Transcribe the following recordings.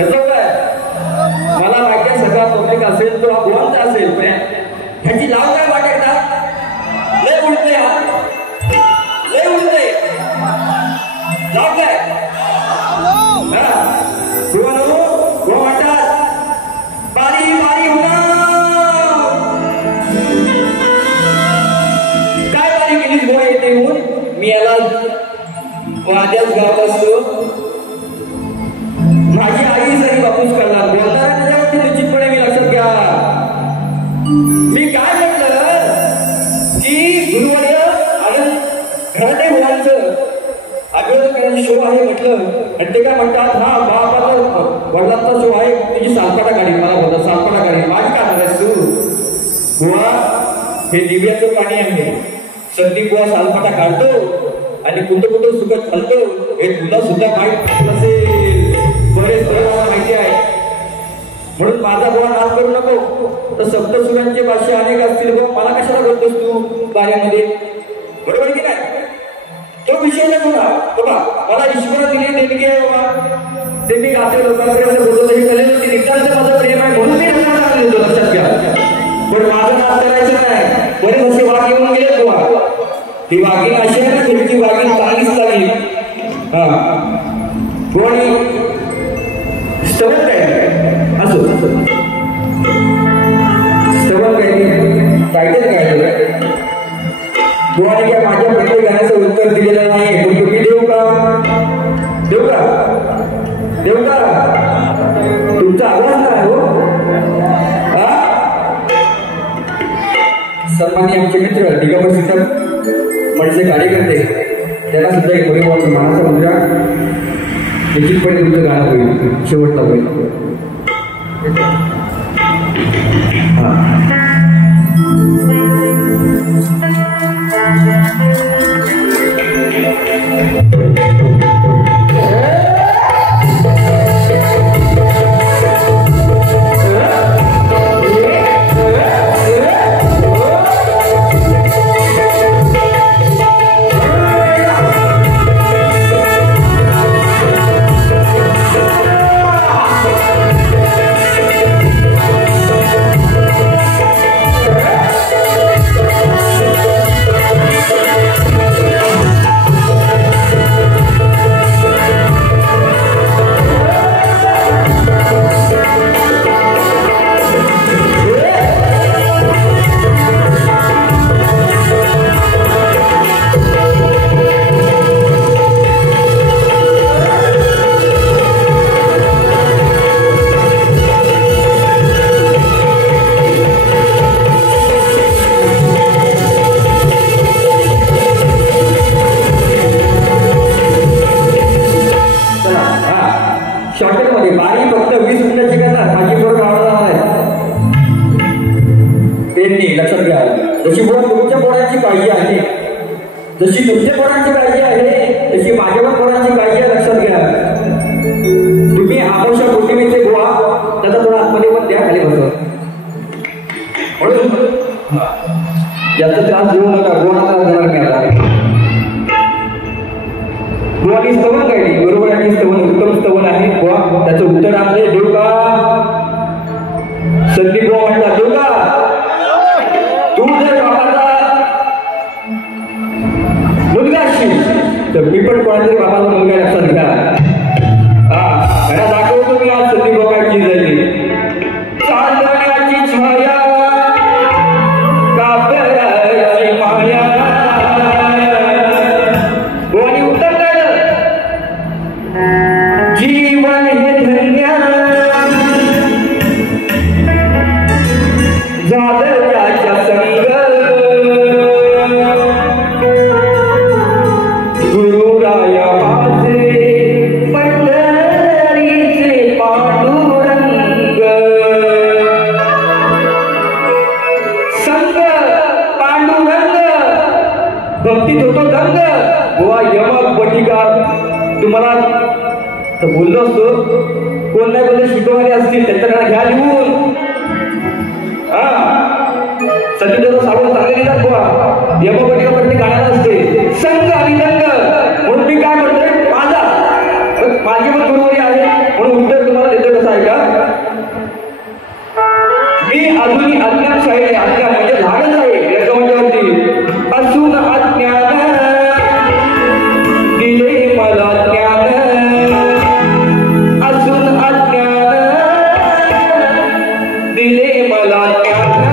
मला माहिती आहे सगळा पब्लिक असेल तो गोवांचा असेल पण ह्याची लाव काय वाटेल का लय उडते लय उडते लाव काय गो म्हणतात बारी बारी काय बारी केली गोवा येते म्हणून मी याला माझ्याच गाव असतो माझी आई जरी वापस करणार बोलणार त्याच्यावरती निश्चितपणे मी लक्षात घ्या मी काय म्हटलं की गुरुवर्य आणि घराटे मुलांचं आगळं शो आहे म्हटलं आणि ते काय म्हणतात हा बापाचा वडिलांचा शो आहे तुझी सालपाटा काढी मला बोलतात सालपाटा काढी माझी काय म्हणायस तू गोवा हे दिव्याचं पाणी आहे संदीप गोवा सालपाटा काढतो आणि कुठं कुठं सुखत चालतो हे तुला सुद्धा माहित नसेल बरेच माहिती आहे म्हणून माझा गोळा नाश करू नको तर सप्तसुरांचे भाषे अनेक असतील बघ मला कशाला बोलतोस तू कार्यामध्ये बरोबर की नाही तो विषय नाही बघा मला ईश्वर दिली देणगी आहे बाबा ते मी गाते लोकांकडे बोलतो तरी चालेल ती निघताचं माझं प्रेम आहे म्हणून मी लक्षात घ्या पण माझं नाश करायचं नाही बरेच असे वाघ येऊन गेले गोवा ती वाघीण अशी आहे ना तुमची वाघीण चांगलीच लागली हा कोणी स्तवन काय असो स्तवन काय कोणी काय माझ्या प्रत्येक गाण्याचं उत्तर दिलेलं नाही पण तुम्ही देऊ का देऊ का देऊ का तुमचा आवाज काय हो सन्माननीय आमचे मित्र दिगंबर सिद्धम म्हणजे कार्यकर्ते त्यांना सुद्धा एक परिवार मनाचा मुद्रा निश्चितपणे तुमचं गाणं होईल शेवटला होईल जशी तुमच्या पोरांची काळजी आहे तशी माझ्यावर पोरांची काळजी आहे लक्षात घ्या तुम्ही आपोशा पौर्णिमेचे गोवा त्याचा थोडा आतमध्ये पण द्या खाली बसव म्हणून याचा त्रास देऊ नका गोवाला जाणार घ्यायला गोवानी स्तवन काढली बरोबर आणि स्तवन उत्तम स्तवन आहे गोवा त्याचं उत्तर आपले देऊ का संदीप गोवा म्हणतात देऊ का तू जर बाबाचा मुलगा असशील तर मी पण कोणातरी बाबाचा मुलगा लक्षात घ्या हा दाखवतो मी आज संदीप गोवाची झाली चांदण्याची छाया काव्याची माया गोवानी उत्तर काढलं जीवन हे धन्य झालं त्याच्या संग गुरुराया माझे पंढरीचे पांडुरंग संग पांडुरंग भक्तीत होतो दंग गोवा यमक पटिकार तुम्हाला तर बोललो असतो कोण नाही बोलले शिकवणारे असतील त्यांच्याकडे घ्या लिहून सचिन सावध चांगले लिहितात गोवा यमपटिकावरती गाण्याला असते संघ आणि रंग म्हणून मी काय म्हणतोय माझा माझी पण गुरुवारी आहे म्हणून उत्तर तुम्हाला देतो आहे का? मी अजूनही अज्ञान शाहीर अज्ञान म्हणजे लहानच आहे याचं म्हणण्यावरती असून अज्ञान दिले मला ज्ञान असून अज्ञान दिले मला ज्ञान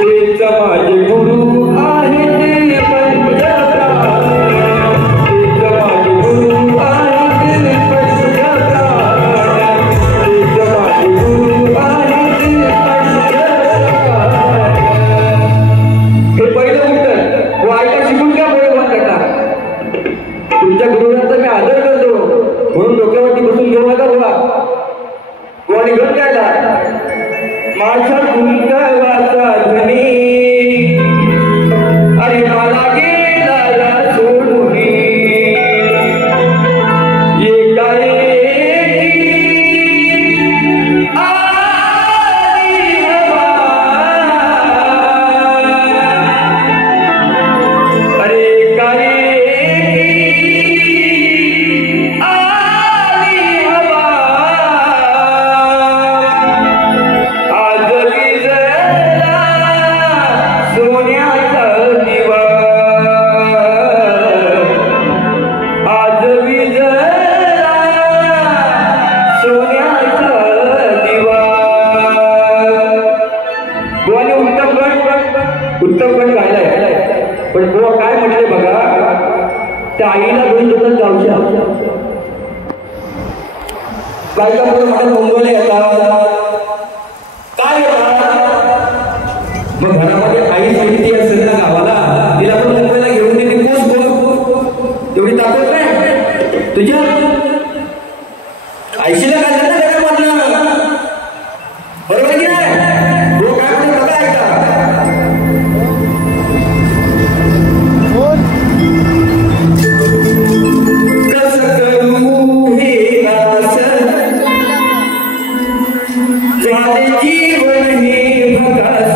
तेच माझे गुरु आहेत पंचप्राण तेच माझे गुरु आहेत पंचप्राण तेच माझे गुरु आहेत पंचप्राण. हे पहिलं उत्तर व ऐका शिकून का पुढे मत करता. तुमच्या गुरुनांचा मी आदर करतो म्हणून डोक्यावरती बसून घेऊ नका बोला कोणी घेऊन काढला माझ्या गुंतवाचा धनी अरे मला गेला सोडून उत्तम पण गायलाय पण बुवा काय म्हटले बघा त्या आईला घेऊन जातात गावच्या बायका पुढे मला मुंबईला येतात काय मग घरामध्ये आई सांगितली असेल ना गावाला तिला पण मुंबईला घेऊन देते कोस तेवढी ताकद नाही तुझ्या आईशीला काय झालं बरोबर की नाही हो काय म्हणतो बघा ऐका जीवन हे भगास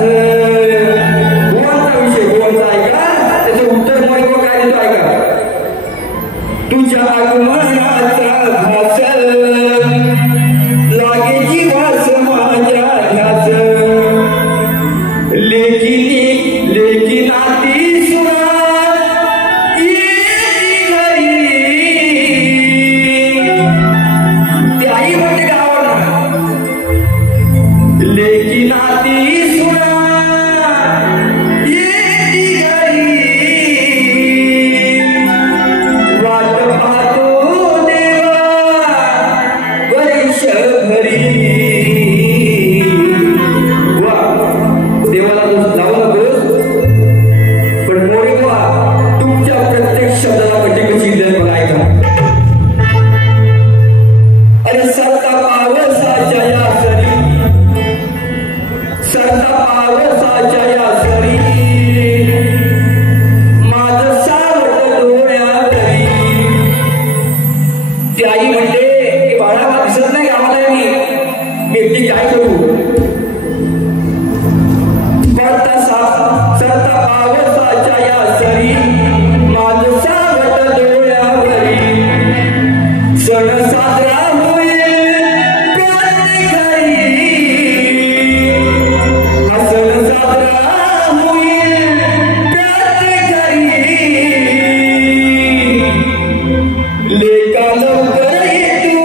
कोणता विषय कोणता ऐका त्याचं उत्तर मग काय देतो ऐका तुझ्या आगमनाचा भास लागे जीवास माझ्या ध्यास लेकी नाती सुना ती आई म्हणते गावाला लेकी नाती सुना येती घरी वाट पाहतो देवा वर्षभरी वा देवाला लावू नकोस पण मोरी वा तुमच्या प्रत्येक शब्दाला म्हणजे कशी दिलं बघा ऐका अरे सत्ता पावसाच्या या सरी सत्ता पावसाच्या या सरी माझं सावट डोळ्यातरी ती आई म्हणते की बाळा मला दिसत नाही आम्हाला मी एकटी काय करू सत्ता पावसाच्या या सरी माझं सावट डोळ्यावरी सण साजरा होईल प्रत्येक सण साजरा होईल प्रत्येक लेका लवकर तू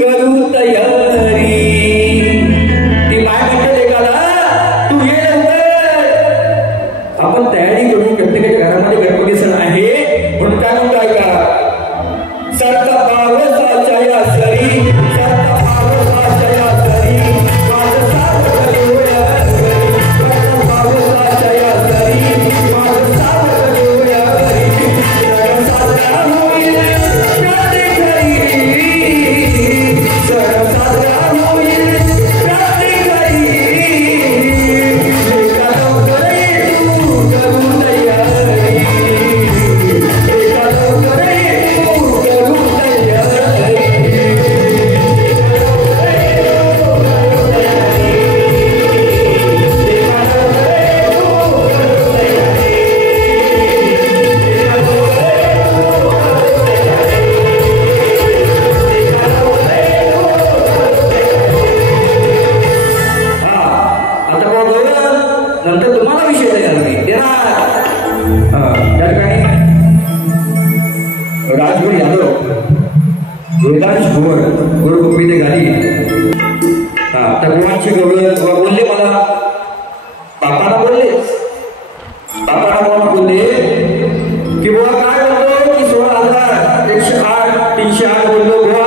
करू तयारी ती काय म्हणते लेकाला तू ये लवकर आपण तयारी करून प्रत्येकाच्या यादव वेदांश भुवन गुरु गोपीने गाडी त्या भुवांची गौरव बोलले मला बापाला बोलले की बुवा काय बोलतो की 16,108 308 बोललो बुवा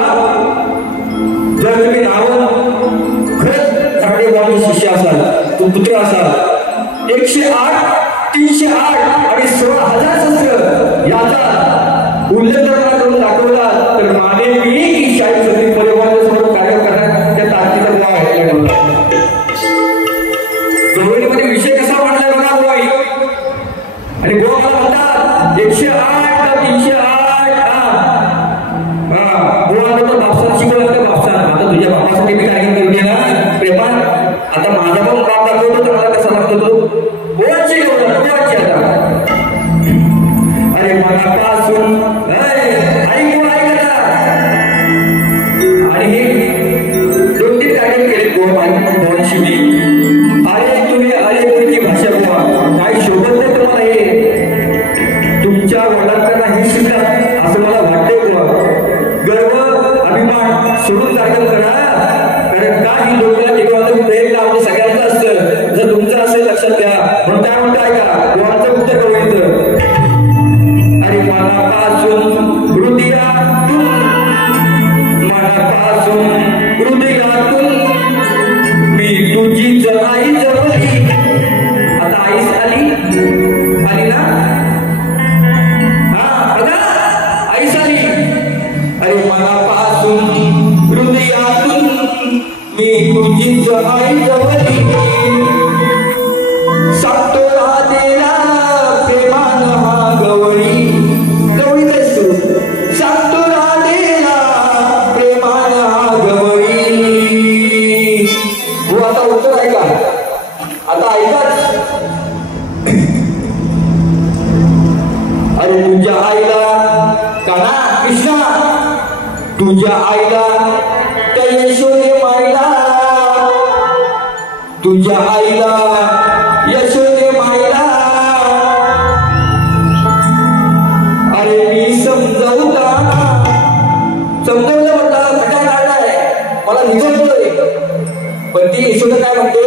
जर तुम्ही रावण खरंच खराडे बुवांचे शिष्य असाल तू पुत्र असाल 108 308 आणि 16,000 शस्त्र याचा उल्लेख करून दाखवला तर मानेल मी की शाहीद सतीश परिवारासमोर कार्य करण्यात त्या ताकदीचा बुवा आहे गवळीमध्ये विषय कसा मांडलाय बघा बुवा आणि बुवा मला म्हणतात 108 308 बुवा तो बापसाला शिकवलं तर बापसा आता तुझ्या बापासाठी मी काय करू दे ना प्रेमान आता माझा पण बाप दाखवतो तर मला कसा लागतो तो बुवाची गौरव बुवाची आता अरे मनापासून आणि हे 2-3 कार्यक्रम केले भुवनशी मी अरे तुम्ही अरे कोणती भाषा बुवा काय शोभत नाही तुम्हाला हे तुमच्या वडिलांना हे शिकला असं मला वाटतंय बुवा गर्व अभिमान सोडून कार्यक्रम करा कारण काही लोकांना टिकवायचं प्रेम लावणं सगळ्यांचं असतं जर तुमचं असेल लक्षात घ्या म्हणून काय म्हणताय का बुवांचं उत्तर करूयाचं अरे मनापासून हृदयातून मी तुझी आई जवळी आता आईस आली ना बघा आईस आली अरे मनापासून हृदयातून मी तुझी आई जवळी सांगतो राधेला प्रेमान हा गवळी सांगतो राधेला प्रेमान हा गवळी आता उत्तर ऐका आता ऐकाच अरे तुझ्या आईला काना कृष्णा तुझ्या आईला त्या यशोदे माईला तुझ्या आईला यशोदे माईला अरे मी समजवलं म्हटलं खटा काढलाय मला निघतोय पण ती यशोदा काय म्हणते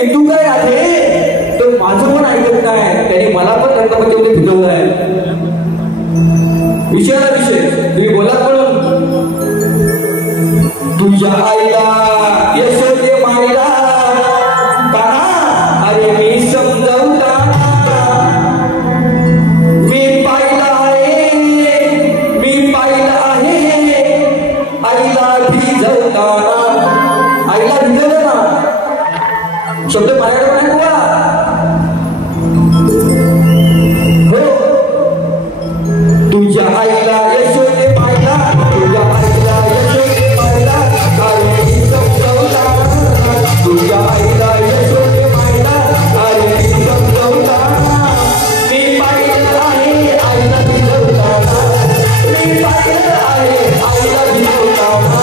की तू काय राहते तर माझं पण ऐकत नाही त्याने मला पण रंगपतीमध्ये भिजवलंय विषयाला विषय तुम्ही बोला म्हणून तुझ्या आईला यशोदे माईला अरे मी समजवता मी पाहिला आहे आईला भिजवताना आईला भिजवलं ना शब्द मराठी नाही बोला हो तुझ्या आईला यशोदे माईला तुझ्या आईला यशोदे माईला अरे मी समजवताना तुझ्या आईला यशोदे माईला अरे मी समजवताना मी पाहिलं आहे आईला भिजवताना मी पाहिलं आहे आईला भिजवताना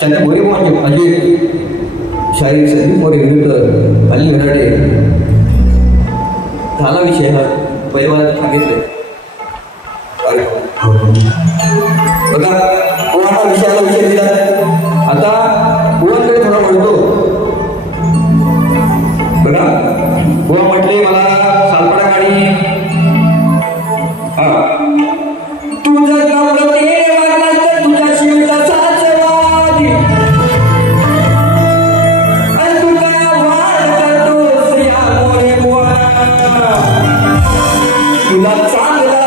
चांदी मोरे म्हणजे शाहीर संदीप मोरे विरुद्ध अनिल घराडे झाला विषय हा परिवारात सांगितले बघा बुवांना विषयाला विषय दिला आता बुवांकडे थोडा म्हणतो बघा बुवा म्हटले मला सालपडा गाडी तुझं तुझ्या शिवचा तुला चांगला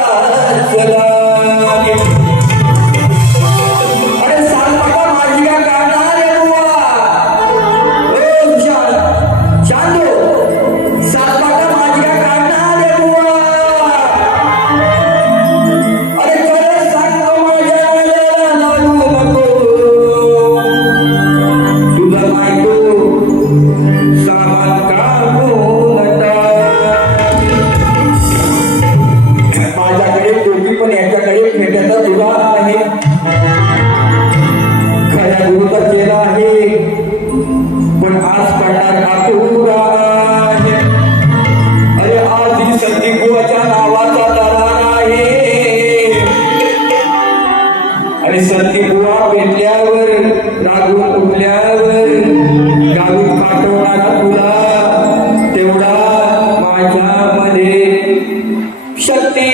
आणि संती बुवा भेटल्यावर रागून उठल्यावर गावी पाठवणारा तुला तेवढा माझ्यामध्ये शक्ती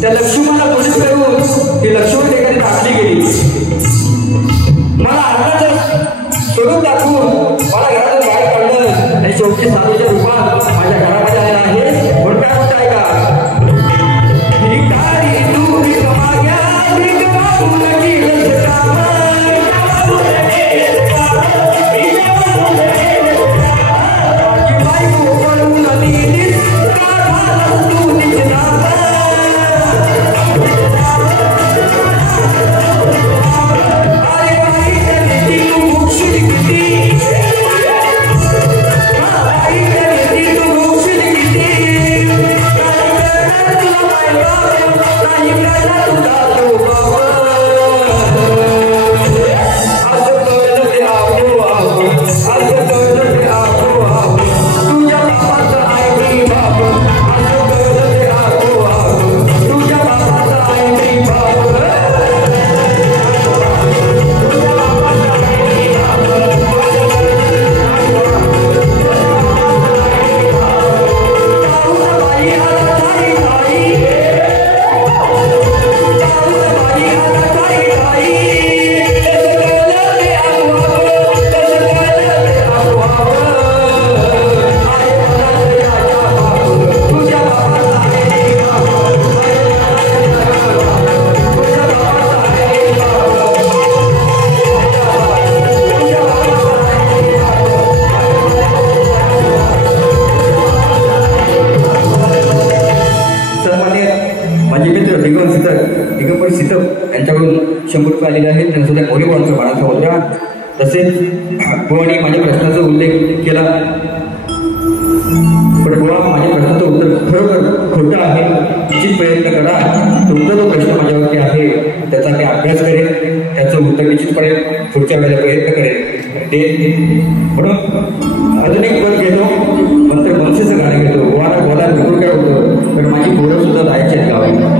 त्या लक्ष्मणाला पोषित करून ती लक्ष्मण ठिकाणी टाकली गेली. मला अर्धाच सोडून दाखवून मला घरातून बाहेर काढलं आणि शेवटी साधूच्या रूपात माझ्या घरामध्ये आलेला आहे. म्हणून काय म्हणत आहे का यांच्याकडून 100 रुपये आलेले आहेत. त्यांना सुद्धा मोरी बोलांचा बाळाचा होता. तसेच बुवानी माझ्या प्रश्नाचा उल्लेख केला पण बुवा माझ्या प्रश्नाचं उत्तर खरोखर खोटं आहे. निश्चित प्रयत्न करा. तुमचा जो प्रश्न माझ्यावरती आहे त्याचा मी अभ्यास करेन. त्याचं उत्तर निश्चितपणे पुढच्या वेळेला प्रयत्न करेन. म्हणून अजून एक पद घेतो. नंतर मनसेचं गाणं घेतो. बुवाला बोलायला भरपूर काय होतं तर माझी पोरं सुद्धा जायचे आहेत गावाला.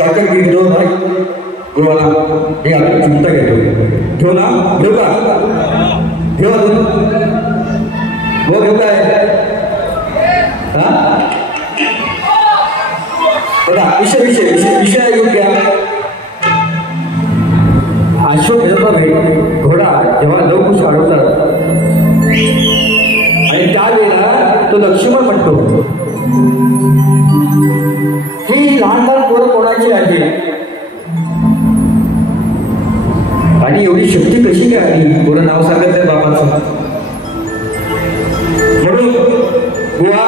शॉर्टकट घेतो गुरुवाला हे आपण चिंता घेतो ठेव ना ठेव का ठेव हो घेऊ काय हा बघा विषय विषय विषय विषय योग्य अश्वमेध घोडा जेव्हा लवकुश अडवतात आणि त्यावेळेला तो लक्ष्मण म्हणतो ही लहान लहान पोरं कोणाची आहे आणि एवढी शक्ती कशी काय आली पोरं नाव सांगत नाही बाबाचं म्हणून बुवा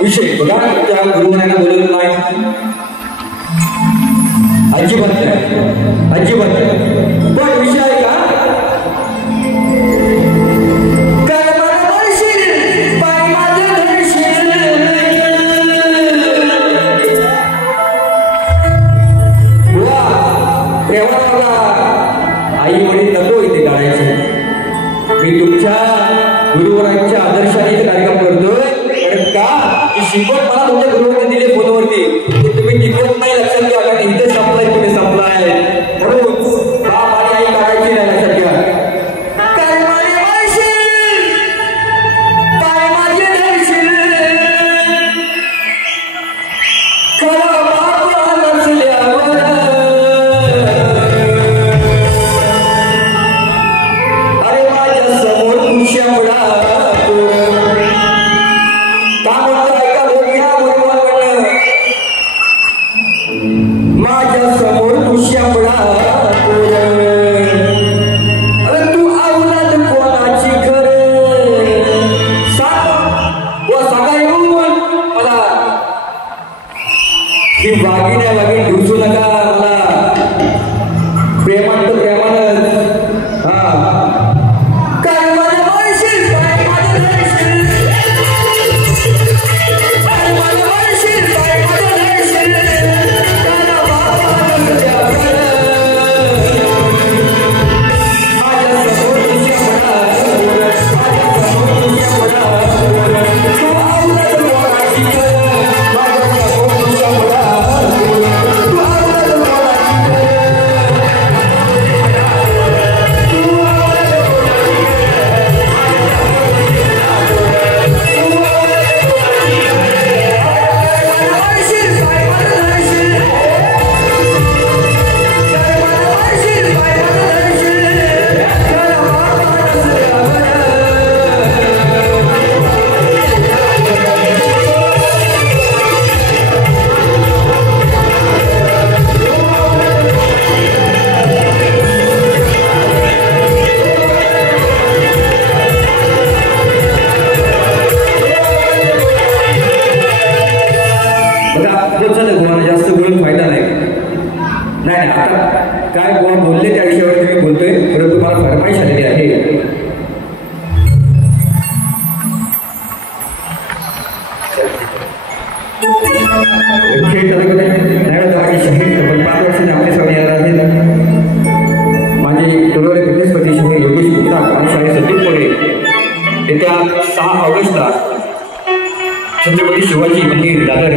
विषय बघा त्या गुरुवरांना बोलवलं नाही अजिबात नाही अजिबात नाही पण विषय आहे का आई वडील नको इथे काढायचे मी तुमच्या गुरुवरांच्या आदर्शाने इथे कार्यक्रम करतोय का की शिकवण मला तुमच्या गुरुवरांनी दिले फोनवरती ते तुम्ही टिकवत नाही लक्षात घ्या कारण इथे संपलाय तुम्ही संपलाय म्हणून बाप आणि आई काढायची नाही लक्षात घ्या छत्रपती शिवाजी मंदिर दादर